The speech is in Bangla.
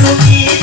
তুমি